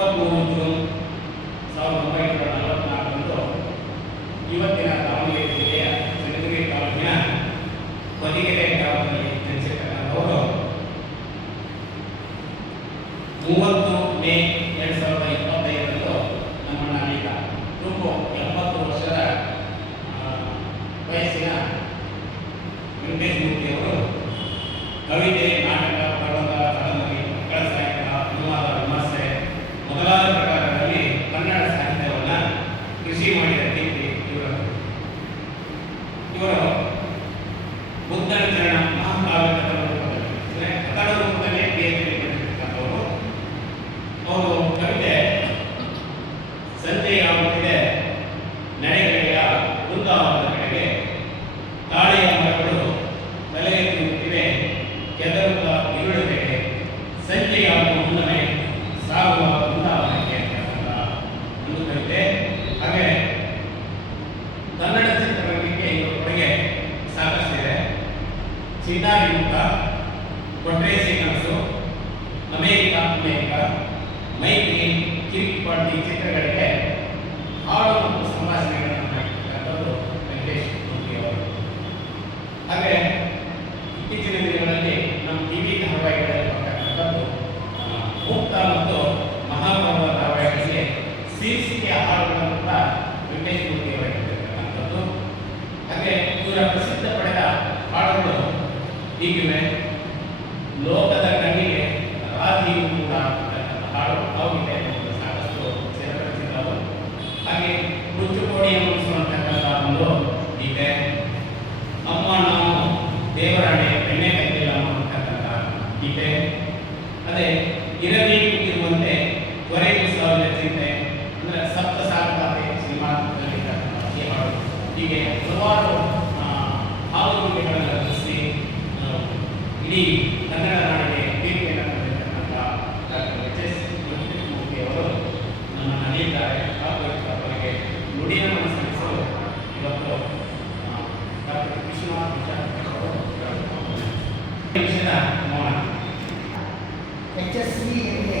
ಇಪ್ಪತ್ತ್ಮೂರು ಜೂನ್ ಸಾವಿರದ ಒಂಬೈನೂರ ನಲವತ್ನಾಲ್ಕರಂದು ಇವತ್ತಿನ ದಾವಣಗೆರೆ ಜಿಲ್ಲೆಯ ಚನ್ನಗಿರಿ ತಾಲೂಕಿನ ಬದಿಗೆರೆ ಗ್ರಾಮದಲ್ಲಿ ಚಂದ್ರಶೇಖರನವರು ಮೂವತ್ತು ಮೇ ಎರಡು ಸಾವಿರದ ಇಪ್ಪತ್ತೈದರಂದು ನಮ್ಮನ್ನು ಈಗ ರೂಪು દ્વારા મુદ્દાચરણ મહાકાવ્ય ಮೈಗೆ ಕಿರಿಕ್ ಪಾಟಿ ಚಿತ್ರಗಳಿಗೆ ಹಾಡು ಮತ್ತು ಸಂಭಾಷಣೆಗಳನ್ನು ಮಾಡಿರ್ತಕ್ಕಂಥದ್ದು ವೆಂಕಟೇಶ್ ಮೂರ್ತಿ ಹಾಗೆ ಇತ್ತೀಚಿನ ದಿನಗಳಲ್ಲಿ ನಮ್ಮ ಟಿ ವಿ ಧಾರಾವಾಹಿಗಳಲ್ಲಿ ಬರ್ತಕ್ಕಂಥದ್ದು ಮುಕ್ತ ಮತ್ತು ಮಹಾಪರ್ವ ಧಾರಾವಾಹಿಗಳಿಗೆ ಸೀರಿಸಿಗೆ ಹಾಡುಗಳನ್ನು ಕೂಡ ವೆಂಕಟೇಶ್ ಮೂರ್ತಿ ಹಾಗೆ ಇವರ ಪ್ರಸಿದ್ಧ ಪಡೆದ ಹಾಡುಗಳು ಹೀಗಿವೆ ಲೋಕದ ಶಾಲೆಗೆ ಮುಚ್ಚುಕೋಡಿ ಅನ್ನಿಸುವಂತಕ್ಕಂಥ ಒಂದು ಇದೆ ಅಮ್ಮ, ನಾವು ದೇವರಾಣೆ ಬೆಣ್ಣೆ ಕೈಲಿಲ್ಲ ಅನ್ನತಕ್ಕಂಥ ಇದೆ ಅದೇ ಇರಬೇಕು ಇರುವಂತೆ ಕೊರೆಗೂ ಸಾವಿರ ಚಿಂತೆ. ಅಂದರೆ ಸಪ್ತ ಸಾಕಾತೆ ಸಿನಿಮಾದಲ್ಲಿ ಹೀಗೆ ಹಲವಾರು ಹಾವು ತುಂಬಿಗಳನ್ನು ರಚಿಸಿ ಇಡೀ ಕನ್ನಡ ನಾಡಿಗೆ ದೇವರ ಮನಸ್ಸು ಇವತ್ತು ಡಾಕ್ಟರ್ ವಿಶ್ವನಾಥ್ ವಿಚಾರ ಮೌನ ಎಚ್ ಎಸ್ ಸಿ ಎಂಗೆ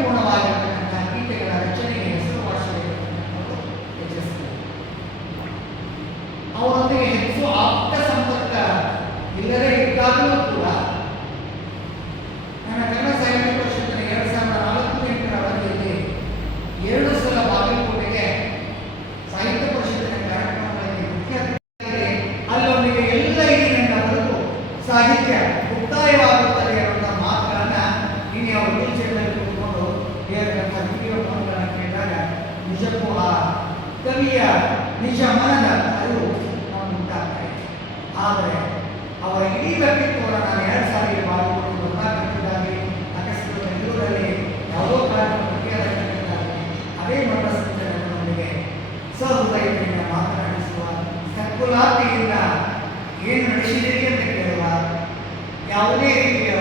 ಕವಿಯ ನಿಜ ಮನದ ಅರಿವು ನಾವು ಆದರೆ ಅವರ ಇಡೀ ವ್ಯಕ್ತಿತ್ವವನ್ನು ನಾನು ಎರಡು ಸಾರಿ ಮಾಡಿಕೊಂಡು ಗೊತ್ತಾಗ್ತಿದ್ದಾಗಿ ಅಕಸ್ಮಾತ್ ಬೆಂಗಳೂರಲ್ಲಿ ಯಾವುದೋ ಕಾರ್ಯಕ್ರಮಕ್ಕೆ ಅದೇ ಮಠ ಸಹೃದಯದಿಂದ ಮಾತನಾಡಿಸುವ ಸತ್ಕುಲಾತಿಯಿಂದ ಏನು ನಡೆಸಿದೆ ಅಂತ ಕೇಳುವ ಯಾವುದೇ ರೀತಿಯ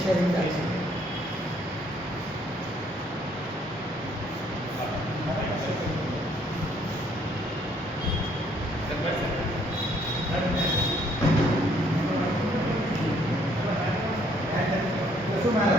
sharing the action. Doesn't.